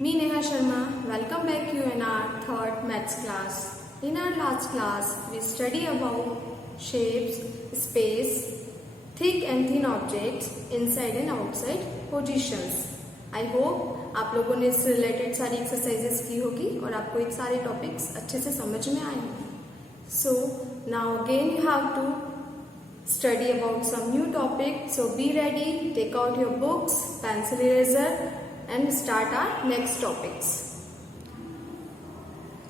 Me Neha Sharma, welcome back you in our third maths class. In our last class, we study about shapes, space, thick and thin objects, inside and outside positions. I hope आप लोगों ने इससे related सारी exercises की होगी और आपको एक सारे टॉपिक्स अच्छे से समझ में आए होंगे. So now again you have to study about some new topic. So be ready, take out your books, pencil eraser and start our next topics.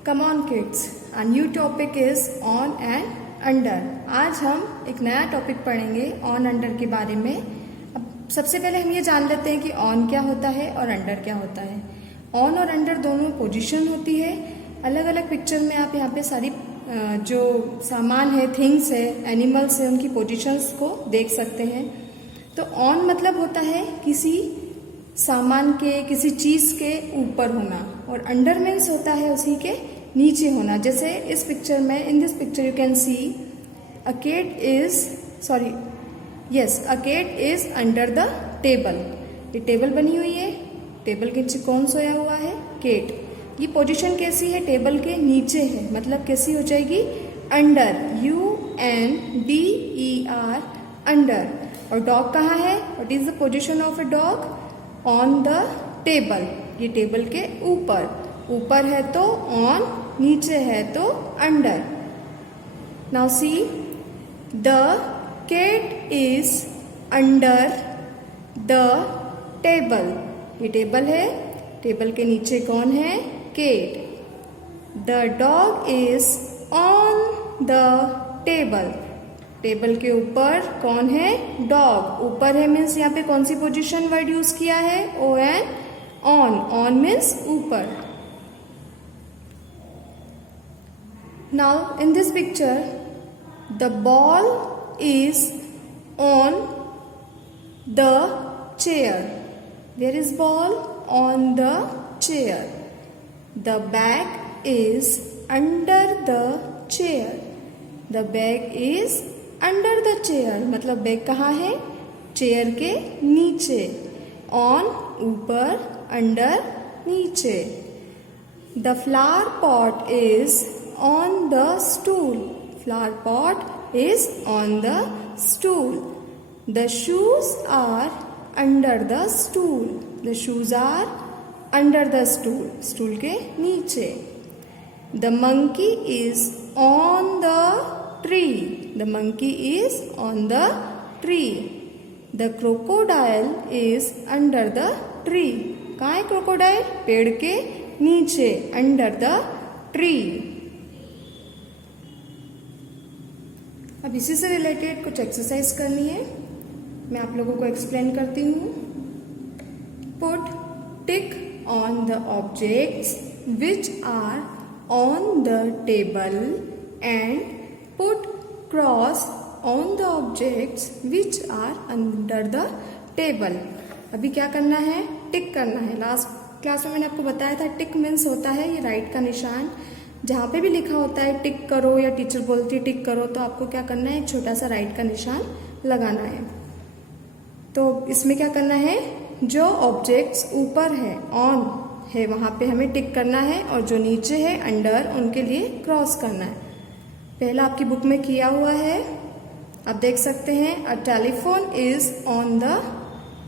Come on kids, our new topic is on and under. आज हम एक नया topic पढ़ेंगे on under के बारे में. अब सबसे पहले हम ये जान लेते हैं कि on क्या होता है और under क्या होता है. on और under दोनों पोजीशन होती है. अलग अलग पिक्चर में आप यहाँ पे सारी जो सामान है, थिंग्स है, एनिमल्स है, उनकी पोजीशंस को देख सकते हैं. तो on मतलब होता है किसी सामान के, किसी चीज के ऊपर होना, और अंडर मीन्स होता है उसी के नीचे होना. जैसे इस पिक्चर में, in this picture you can see a cat is under the table. ये टेबल बनी हुई है, टेबल के नीचे कौन सोया हुआ है? केट. ये पोजीशन कैसी है? टेबल के नीचे है, मतलब कैसी हो जाएगी? अंडर. UNDER, under. और डॉग कहाँ है? What is the position of a dog? On the table. ये टेबल के ऊपर. ऊपर है तो ऑन, नीचे है तो under. Now see, the cat is under the table. ये टेबल है, टेबल के नीचे कौन है? Cat. The dog is on the table. Table के ऊपर कौन है? डॉग. ऊपर है मीन्स यहाँ पे कौन सी पोजीशन वर्ड यूज किया है? ON. ऑन. ऑन मीन्स ऊपर. Now in this picture the ball is on the chair. Where is ball? On the chair. The bag is under the chair. The bag is under the chair, मतलब bag कहाँ है? Chair के नीचे. On ऊपर, under नीचे. The flower pot is on the stool. Flower pot is on the stool. The shoes are under the stool. The shoes are under the stool, stool के नीचे. The monkey is on the tree. The monkey is on the tree. The crocodile is under the tree. कहाँ है crocodile? पेड़ के नीचे, under the tree. अब इसी से रिलेटेड कुछ एक्सरसाइज करनी है, मैं आप लोगों को एक्सप्लेन करती हूँ. Put tick on the objects which are on the table and put cross on the objects which are under the table. अभी क्या करना है? टिक करना है. लास्ट क्लास में मैंने आपको बताया था टिक मीन्स होता है ये राइट का निशान. जहाँ पे भी लिखा होता है टिक करो या टीचर बोलती है टिक करो, तो आपको क्या करना है? एक छोटा सा राइट का निशान लगाना है. तो इसमें क्या करना है? जो ऑब्जेक्ट्स ऊपर है, ऑन है, वहां पे हमें टिक करना है, और जो नीचे है, अंडर, उनके लिए क्रॉस करना है. पहला आपकी बुक में किया हुआ है, आप देख सकते हैं. A telephone is on the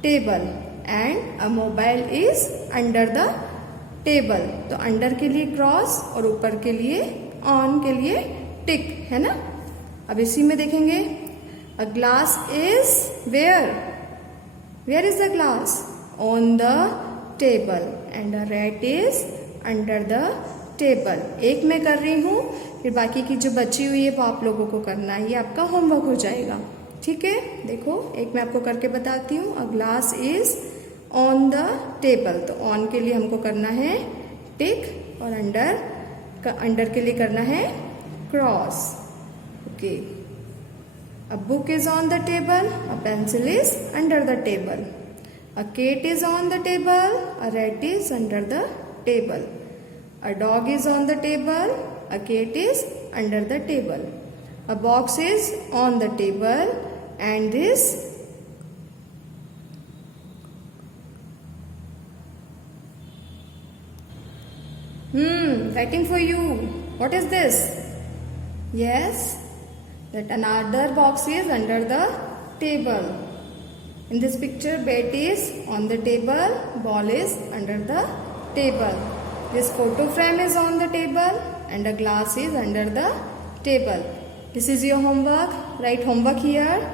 table and a mobile is under the table. तो अंडर के लिए क्रॉस और ऊपर के लिए, ऑन के लिए टिक, है ना. अब इसी में देखेंगे, a glass is where? Where is the glass? On the table. And a rat is under the table. एक मैं कर रही हूँ, फिर बाकी की जो बची हुई है वो आप लोगों को करना है. ये आपका होमवर्क हो जाएगा, ठीक है. देखो, एक मैं आपको करके बताती हूँ. अ glass is on the table. तो ऑन के लिए हमको करना है टिक, और अंडर के लिए करना है cross. Okay. A book is on the table. A pencil is under the table. A cat is on the table. A rat is under the table. A dog is on the table. A cat is under the table. A box is on the table, and this Writing for you. What is this? Yes, that another box is under the table. In this picture, bat is on the table, ball is under the table. This photo frame is on the table and a glass is under the table. This is your homework. Write homework here.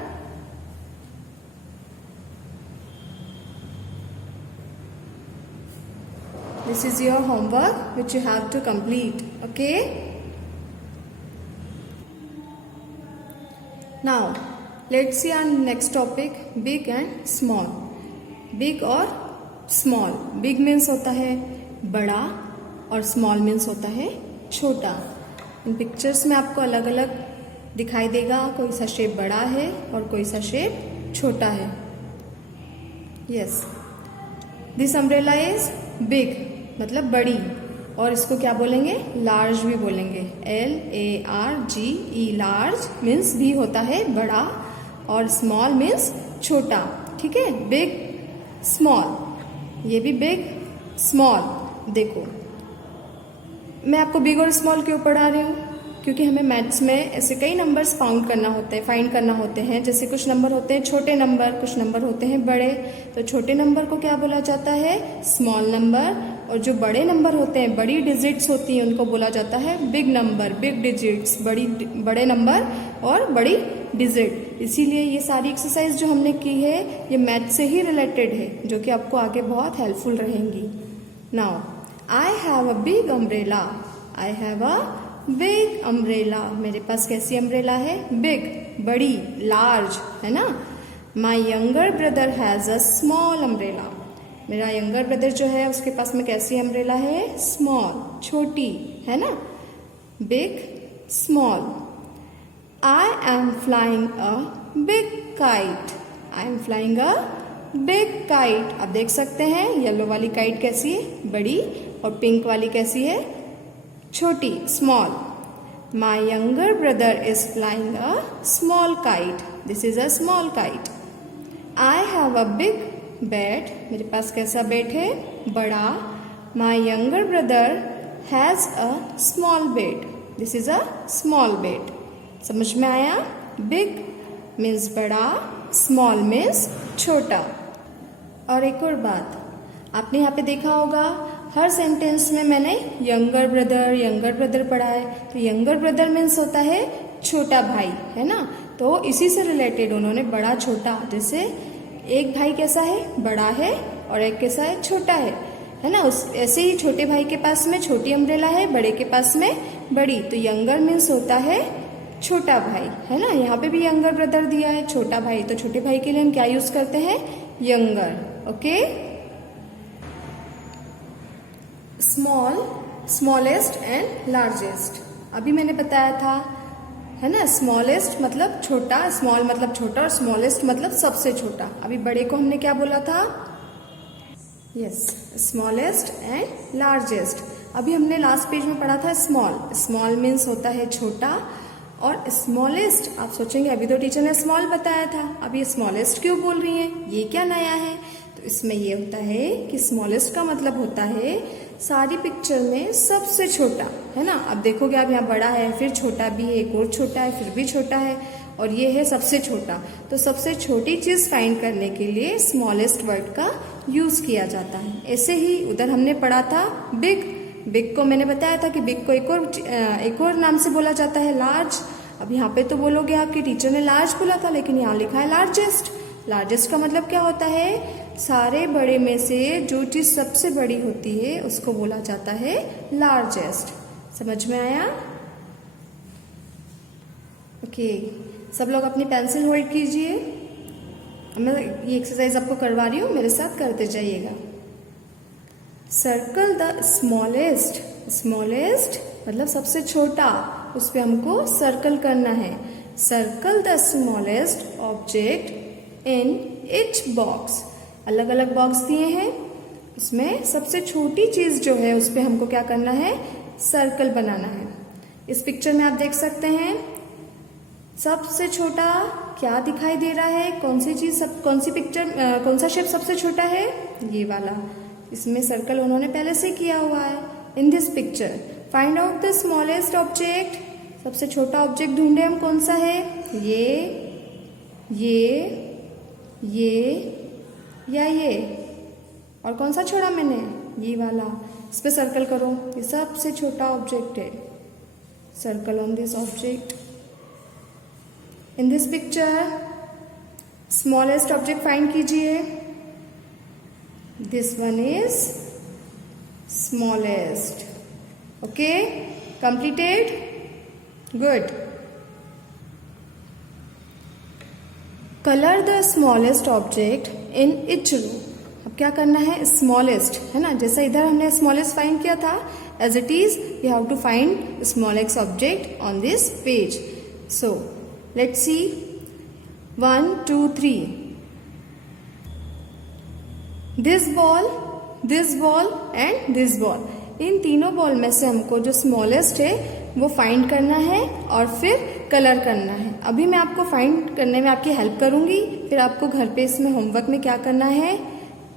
This is your homework which you have to complete. Okay? Now, let's see our next topic, big and small. Big और small. Big means होता है बड़ा और small means होता है छोटा. इन pictures में आपको अलग अलग दिखाई देगा. कोई सा शेप बड़ा है और कोई सा शेप छोटा है. Yes. This umbrella is big, मतलब बड़ी, और इसको क्या बोलेंगे? लार्ज भी बोलेंगे. LARGE. लार्ज मीन्स भी होता है बड़ा और स्मॉल मीन्स छोटा. ठीक है? Big, small. ये भी बिग, स्मॉल. देखो, मैं आपको बिग और स्मॉल क्यों पढ़ा रही हूँ? क्योंकि हमें मैथ्स में ऐसे कई नंबर्स फाइंड करना होते हैं. जैसे कुछ नंबर होते हैं छोटे नंबर, कुछ नंबर होते हैं बड़े. तो छोटे नंबर को क्या बोला जाता है? Small number. और जो बड़े नंबर होते हैं, बड़ी डिजिट्स होती हैं, उनको बोला जाता है बिग नंबर, बिग डिजिट्स. बड़े नंबर और बड़ी डिजिट. इसीलिए ये सारी एक्सरसाइज जो हमने की है ये मैथ से ही रिलेटेड है, जो कि आपको आगे बहुत हेल्पफुल रहेंगी. Now, I have a big umbrella. I have a big umbrella. मेरे पास कैसी अम्ब्रेला है? बिग, बड़ी, लार्ज, है ना. My younger brother has a small umbrella. मेरा यंगर ब्रदर जो है उसके पास में कैसी अम्ब्रेला है? स्मॉल, छोटी, है ना. Big, small. I am flying a big kite. I am flying a big kite. आप देख सकते हैं येलो वाली काइट कैसी है? बड़ी, और पिंक वाली कैसी है? छोटी, small. My younger brother is flying a small kite. This is a small kite. I have a big bed. मेरे पास कैसा बेड है? बड़ा. My younger brother has a small bed. This is a small bed. समझ में आया? Big means बड़ा, small means छोटा. और एक और बात, आपने यहाँ पे देखा होगा हर सेंटेंस में मैंने यंगर ब्रदर पढ़ा है. तो यंगर ब्रदर मीन्स होता है छोटा भाई, है ना. तो इसी से रिलेटेड उन्होंने बड़ा छोटा, जैसे एक भाई कैसा है? बड़ा है, और एक कैसा है? छोटा है ना. उस ऐसे ही छोटे भाई के पास में छोटी अम्ब्रेला है, बड़े के पास में बड़ी. तो यंगर मीन्स होता है छोटा भाई, है ना. यहाँ पे भी यंगर ब्रदर दिया है, छोटा भाई. तो छोटे भाई के लिए हम क्या यूज करते हैं? Younger. Okay. Small, smallest and largest. अभी मैंने बताया था, है ना. स्मॉलेस्ट मतलब छोटा, स्मॉल मतलब छोटा, और स्मॉलेस्ट मतलब सबसे छोटा. अभी बड़े को हमने क्या बोला था? Yes, smallest and largest. अभी हमने लास्ट पेज में पढ़ा था स्मॉल. स्मॉल मीन्स होता है छोटा, और स्मॉलेस्ट, आप सोचेंगे अभी तो टीचर ने स्मॉल बताया था, अब ये स्मॉलेस्ट क्यों बोल रही हैं? ये क्या नया है? तो इसमें ये होता है कि स्मॉलेस्ट का मतलब होता है सारी पिक्चर में सबसे छोटा, है ना. अब देखोगे आप यहाँ बड़ा है, फिर छोटा भी है, एक और छोटा है, फिर भी छोटा है, और ये है सबसे छोटा. तो सबसे छोटी चीज फाइंड करने के लिए स्मॉलेस्ट वर्ड का यूज किया जाता है. ऐसे ही उधर हमने पढ़ा था बिग. बिग को मैंने बताया था कि बिग को एक और नाम से बोला जाता है लार्ज. अब यहाँ पे तो बोलोगे आपकी टीचर ने लार्ज बोला था, लेकिन यहाँ लिखा है लार्जेस्ट. लार्जेस्ट का मतलब क्या होता है? सारे बड़े में से जो चीज सबसे बड़ी होती है उसको बोला जाता है लार्जेस्ट. समझ में आया? ओके. सब लोग अपनी पेंसिल होल्ड कीजिए. मैं ये एक्सरसाइज आपको करवा रही हूँ, मेरे साथ करते जाइएगा. Circle the smallest. स्मॉलेस्ट मतलब सबसे छोटा, उस पर हमको सर्कल करना है. Circle the smallest object in each box. अलग अलग बॉक्स दिए हैं, उसमें सबसे छोटी चीज जो है उस पर हमको क्या करना है? सर्कल बनाना है. इस पिक्चर में आप देख सकते हैं सबसे छोटा क्या दिखाई दे रहा है? कौन सा शेप सबसे छोटा है? ये वाला. इसमें सर्कल उन्होंने पहले से किया हुआ है, इन this picture find out the smallest object. सबसे छोटा ऑब्जेक्ट ढूंढे हम, कौन सा है? ये या ये, और कौन सा छोड़ा मैंने? ये वाला। इस पे सर्कल करो, ये सबसे छोटा ऑब्जेक्ट है। Circle on this object. In this picture smallest object find कीजिए। This one is smallest. Okay, completed? Good. Colour the smallest object in each row. अब क्या करना है? स्मॉलेस्ट है ना, जैसा इधर हमने स्मॉलेस्ट फाइंड किया था, as it is we have to find smallest object on this page. So let's see 1 2 3। This ball and this ball. इन तीनों बॉल में से हमको जो स्मॉलेस्ट है वो फाइंड करना है और फिर कलर करना है। अभी मैं आपको फाइंड करने में आपकी हेल्प करूंगी, फिर आपको घर पे इसमें होमवर्क में क्या करना है?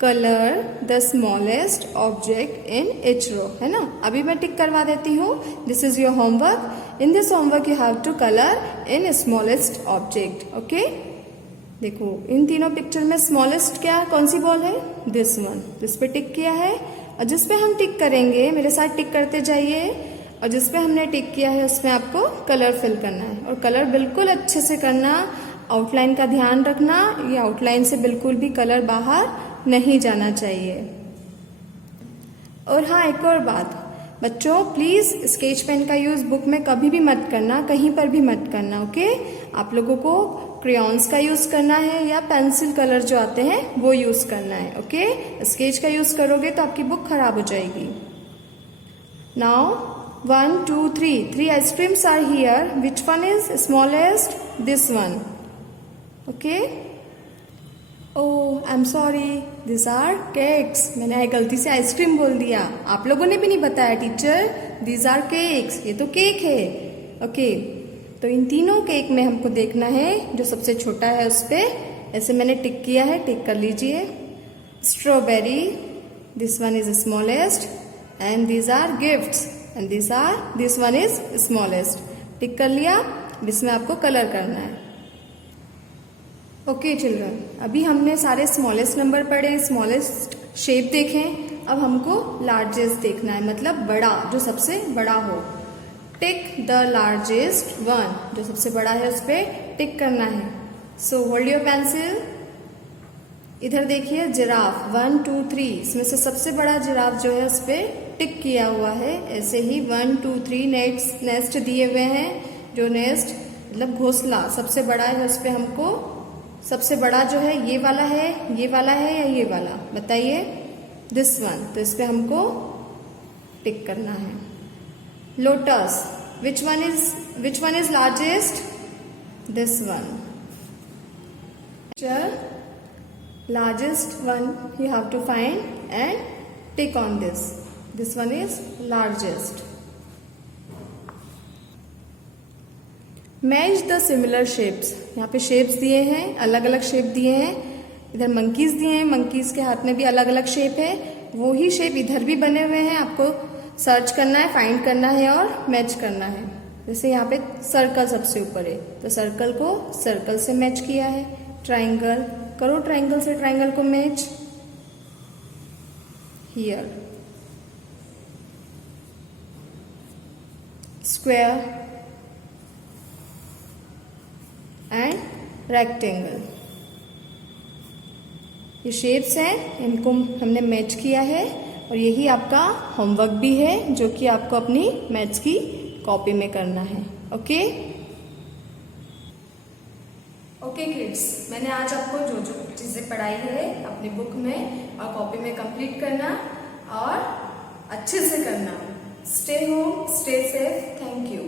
Colour the smallest object in each row, है ना। अभी मैं टिक करवा देती हूँ। This is your homework. In this homework you have to colour in smallest object. Okay, देखो इन तीनों पिक्चर में स्मॉलेस्ट क्या, कौन सी बॉल है? This one. जिस पे टिक किया है, और जिस पे हम टिक करेंगे, मेरे साथ टिक करते जाइए, और जिस पे हमने टिक किया है उसमें आपको कलर फिल करना है। और कलर बिल्कुल अच्छे से करना, आउटलाइन का ध्यान रखना, ये आउटलाइन से बिल्कुल भी कलर बाहर नहीं जाना चाहिए। और हाँ, एक और बात, बच्चों प्लीज स्केच पेन का यूज बुक में कभी भी मत करना, कहीं पर भी मत करना। ओके, आप लोगों को क्रेयॉन्स का यूज करना है या पेंसिल कलर जो आते हैं वो यूज करना है। ओके, स्केच का यूज करोगे तो आपकी बुक खराब हो जाएगी। Now 1 2 3 3 ice creams are here. Which one is smallest? This one. Okay, oh I am sorry, this are cakes. मैंने गलती से आइसक्रीम बोल दिया, आप लोगों ने भी नहीं बताया टीचर, दिस आर केक्स, ये तो केक है। ओके, तो इन तीनों केक में हमको देखना है जो सबसे छोटा है उस पे ऐसे मैंने टिक किया है, टिक कर लीजिए। Strawberry, this one is smallest, and these are gifts, and this one is smallest. Tick कर लिया। इसमें आपको कलर करना है। ओके चिल्ड्रन, अभी हमने सारे स्मॉलेस्ट नंबर पढ़े, स्मॉलेस्ट शेप देखें। अब हमको लार्जेस्ट देखना है, मतलब बड़ा, जो सबसे बड़ा हो। टिक द लार्जेस्ट वन, जो सबसे बड़ा है उस पर टिक करना है। So hold your pencil. इधर देखिए जिराफ 1 2 3, इसमें से सबसे बड़ा जिराफ जो है उस पर टिक किया हुआ है। ऐसे ही 1 2 3 नेस्ट दिए हुए हैं, जो नेस्ट मतलब घोंसला सबसे बड़ा है उस पर हमको, सबसे बड़ा जो है ये वाला है, ये वाला है या ये वाला, बताइए? This one. तो इस पे हमको टिक करना है। Lotus, which one is largest? This one. Largest one you have to find and tick on this. This one is largest. Match the similar shapes. यहाँ पे shapes दिए हैं, अलग अलग शेप दिए हैं। इधर मंकीज दिए हैं, मंकीज के हाथ में भी अलग अलग शेप है। वो ही शेप इधर भी बने हुए हैं, आपको सर्च करना है, फाइंड करना है और मैच करना है। जैसे यहाँ पे सर्कल सबसे ऊपर है, तो सर्कल को सर्कल से मैच किया है। ट्राइंगल करो, ट्राइंगल से ट्राइंगल को match. Here square and rectangle, ये शेप्स हैं, इनको हमने मैच किया है। और यही आपका होमवर्क भी है, जो कि आपको अपनी मैथ्स की कॉपी में करना है। ओके ओके किड्स, मैंने आज आपको जो जो चीजें पढ़ाई है अपनी बुक में और कॉपी में कंप्लीट करना और अच्छे से करना। Stay home, stay safe. Thank you.